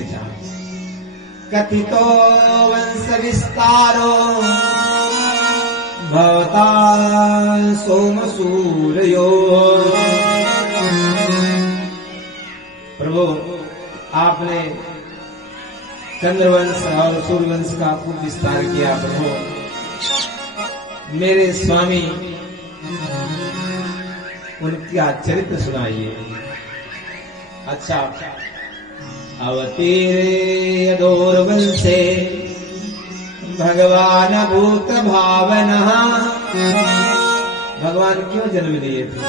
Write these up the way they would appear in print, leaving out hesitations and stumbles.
कृष्ण जान। कथितो वंश विस्तारो भवता सोम सूर्यो। प्रभु आपने चंद्रवंश और सूर्यवंश का खूब विस्तार किया। प्रभु मेरे स्वामी उनका चरित्र सुनाइए। अच्छा, अवतीरे अदोर्वंशे भगवान भूत भावनः। भगवान क्यों जन्म लिए थे?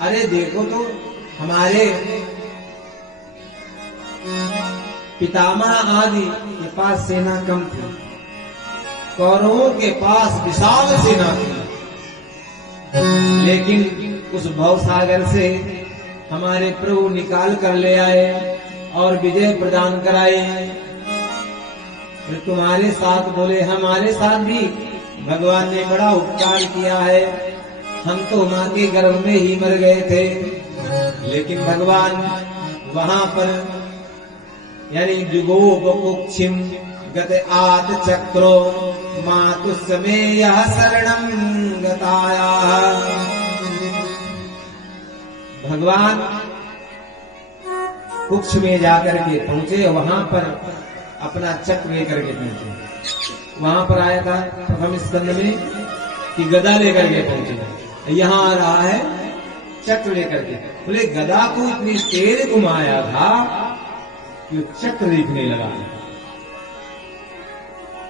अरे देखो तो हमारे पितामह आदि के पास सेना कम थी, कौरवों के पास विशाल सेना थी, लेकिन उस भवसागर से हमारे प्रभु निकाल कर ले आए और विजय प्रदान कराए। फिर तुम्हारे साथ बोले हमारे साथ भी भगवान ने बड़ा उपकार किया है, हम तो मां के गर्भ में ही मर गए थे, लेकिन भगवान वहां पर यानी जुगोपकुक्षिम गत आत चक्रो मातु समय शरणं गताया। भगवान कुक्ष में जाकर के पहुंचे, वहां पर अपना चक्र लेकर के पहुंचे। वहां पर आया था प्रथम स्कंद में कि गदा लेकर के पहुंचे, यहां आ रहा है चक्र लेकर के। बोले गदा को इतनी तेज घुमाया था कि चक्र दिखने लगा।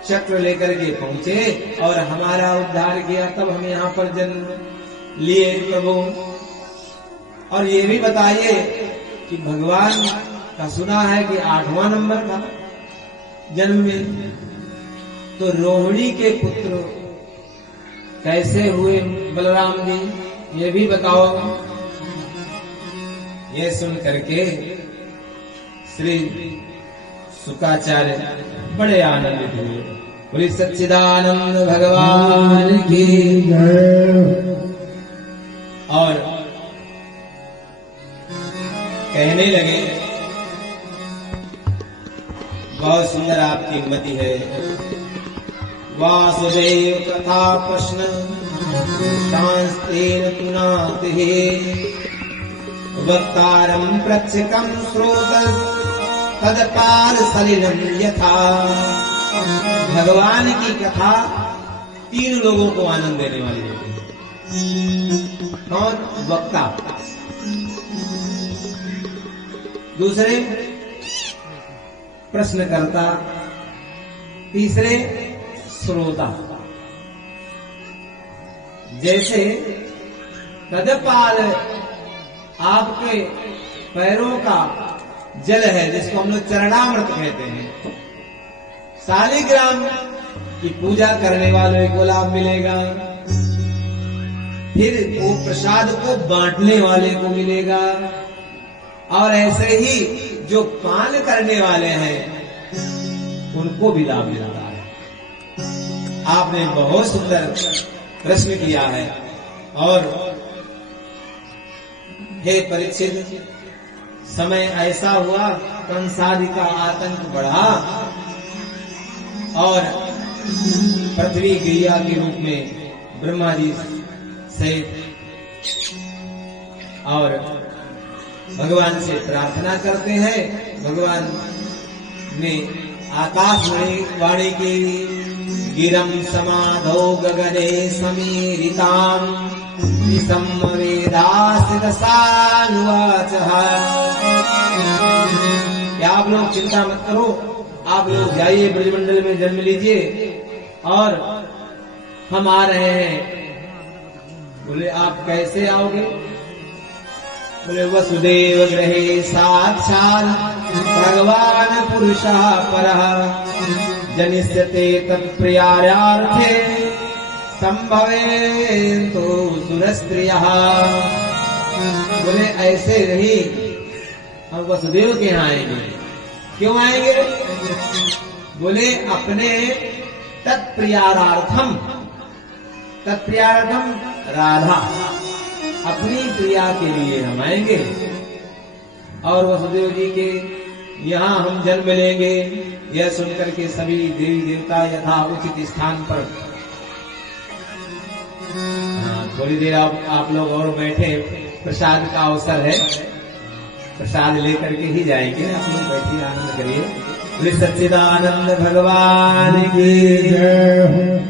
चक्र लेकर के पहुंचे और हमारा उद्धार किया, तब हम यहाँ पर जन्म लिए प्रभु। और ये भी बताइए कि भगवान का सुना है कि 8वां नंबर था जन्म में, तो रोहिणी के पुत्र कैसे हुए बलराम जी, ये भी बताओ। ये सुन करके श्री शुकाचार्य बड़े आनंदित हुए। बोले सच्चिदानंद भगवान की जय। और कहने लगे बहुत सुंदर आपकी मति है। वासुदेव कथा प्रश्न शांस्तेन तुनाते वक्तारं प्रक्षकं श्रोत तदपार सलिलम यथा। भगवान की कथा 3 लोगों को आनंद देने वाली होती है। कौन? वक्ता, दूसरे प्रश्नकर्ता, तीसरे श्रोता। जैसे तदपाल आपके पैरों का जल है, जिसको हम लोग चरणामृत कहते हैं। शालिग्राम की पूजा करने वालों को लाभ मिलेगा, फिर वो प्रसाद को बांटने वाले को मिलेगा, और ऐसे ही जो पान करने वाले हैं उनको भी लाभ मिलता है। आपने बहुत सुंदर प्रश्न किया है। और हे परीक्षित, समय ऐसा हुआ कंसादि का आतंक बढ़ा और पृथ्वी गैया के रूप में ब्रह्मा जी से और भगवान से प्रार्थना करते हैं। भगवान ने आकाश वाणी की गिरम समाधो गगने समीरिताम आप लोग चिंता मत करो, आप लोग जाइए ब्रजमंडल में जन्म लीजिए और हम आ रहे हैं। बोले आप कैसे आओगे? बोले वसुदेव गृहे साक्षात् भगवान पुरुषः परः जनिष्यते तत्प्रियार्थे संभवेन्तु सुरस्त्रियः। बोले ऐसे नहीं, हम वसुदेव के यहाँ आएंगे। क्यों आएंगे? बोले अपने तत्प्रियार्थम, तत्प्रियार्थम राधा, अपनी प्रिया के लिए हम आएंगे। और वसुदेव जी के यहाँ हम जन्म लेंगे। यह सुनकर के सभी देवी देवता यथा उचित स्थान पर, थोड़ी देर आप लोग और बैठे, प्रसाद का अवसर है, प्रसाद लेकर के ही जाएंगे। आप लोग बैठिए, आनंद करिए। बोले सच्चिदानंद भगवान की जय।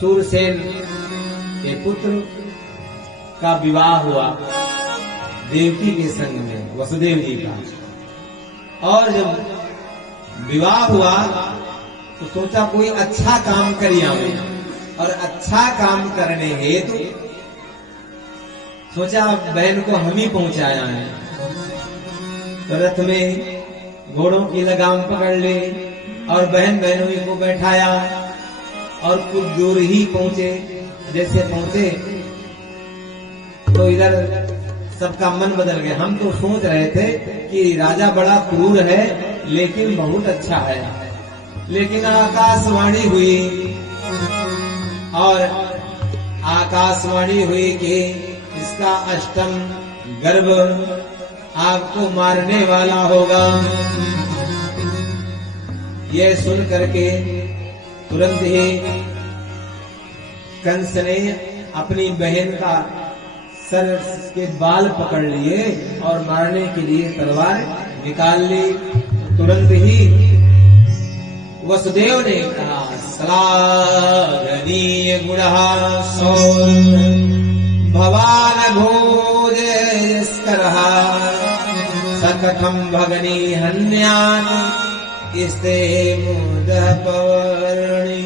सूरसेन के पुत्र का विवाह हुआ देवकी के संग में, वसुदेव जी का। और जब विवाह हुआ तो सोचा कोई अच्छा काम करिए हमें, और अच्छा काम करने हेतु सोचा बहन को हम ही पहुंचाया है। तो रथ में घोड़ों की लगाम पकड़ ले और बहन बहनों को बैठाया और कुछ दूर ही पहुंचे। जैसे पहुंचे तो इधर सबका मन बदल गया। हम तो सोच रहे थे कि राजा बड़ा क्रूर है लेकिन बहुत अच्छा है, लेकिन आकाशवाणी हुई और आकाशवाणी हुई कि इसका अष्टम गर्भ आपको मारने वाला होगा। यह सुन करके तुरंत ही कंस ने अपनी बहन का सर के बाल पकड़ लिए और मारने के लिए तलवार निकाल ली। तुरंत ही वसुदेव ने कहा श्लाघनीय गुणः भवान भोजस्करः सकथं भगनी हन्यान् इस्ते मुदः पवर्णि।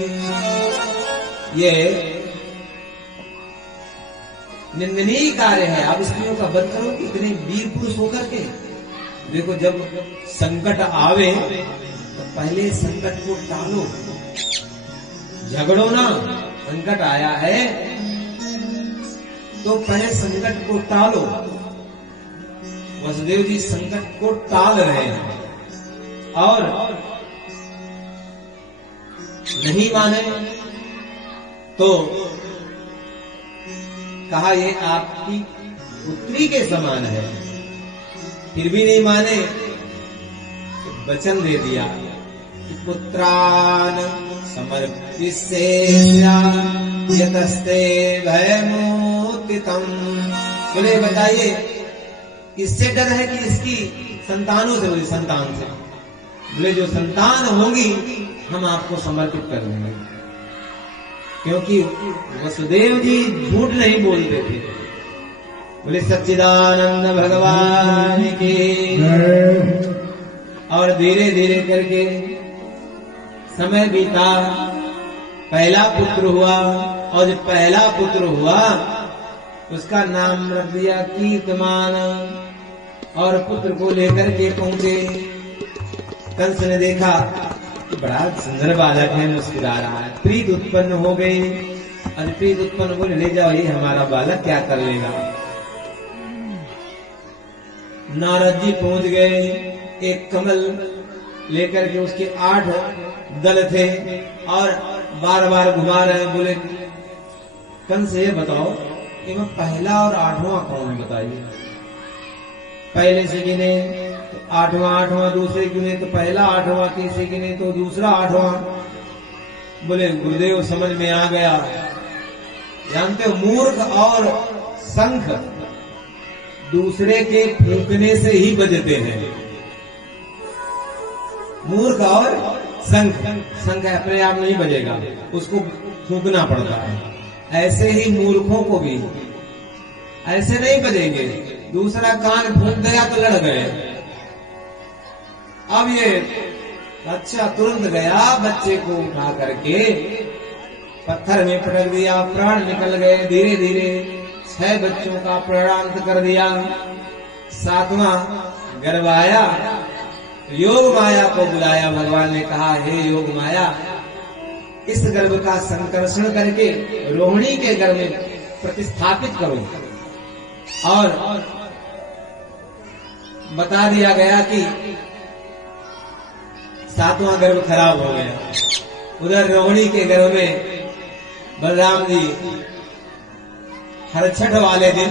ये निंदनीय कार्य है। आप स्त्रियों का वध करो, इतने वीर पुरुष होकर के। देखो, जब संकट आवे तो पहले संकट को टालो, झगड़ो ना। संकट आया है तो पहले संकट को टालो। वसुदेव जी संकट को टाल रहे हैं और नहीं माने तो कहा ये आपकी पुत्री के समान है। फिर भी नहीं माने तो वचन दे दिया कि पुत्रान समर्पिष्यामि यतस्ते भयमुत्थितम्। बोले बताइए किससे डर है कि इसकी संतानों से? बोले संतान से। बोले जो संतान होगी हम आपको समर्पित कर देंगे, क्योंकि वसुदेव जी झूठ नहीं बोलते थे। बोले सच्चिदानंद भगवान की। और धीरे धीरे करके समय बीता, पहला पुत्र हुआ, और जब पहला पुत्र हुआ उसका नाम रख दिया कीर्तमान। और पुत्र को लेकर के पहुंचे। कंस ने देखा कि बड़ा सुंदर बालक है, मुस्कुरा रहा है, प्रीत उत्पन्न हो गई। और प्रीत उत्पन्न बोले ले जाओ, ये हमारा बालक क्या कर लेगा। नारद जी पहुंच गए, एक कमल लेकर के उसके 8 दल थे और बार बार घुमा रहे। बोले कंस ये बताओ कि मैं पहला और 8वां कौन है, बताइए। पहले से गिने तो 8वां, दूसरे गिने तो पहला 8वां, तीसरे गिने तो दूसरा 8वां। बोले गुरुदेव समझ में आ गया। जानते हो मूर्ख और शंख दूसरे के फूंकने से ही बजते हैं। मूर्ख और शंख अपने आप नहीं बजेगा, उसको फूंकना पड़ता है। ऐसे ही मूर्खों को भी ऐसे नहीं बजेंगे। दूसरा कान फूंक गया तो लड़ गए। अब ये अच्छा तुरंत गया, बच्चे को उठा करके पत्थर में पटक दिया, प्राण निकल गए। धीरे धीरे 6 बच्चों का प्राणांत कर दिया। 7वां गर्भ आया, योग माया को बुलाया। भगवान ने कहा हे योग माया, इस गर्भ का संकर्षण करके रोहिणी के गर्भ में प्रतिस्थापित करो। और बता दिया गया कि 7वां गर्भ खराब हो गया। उधर रोहिणी के गर्भ में बलराम जी हर छठ वाले दिन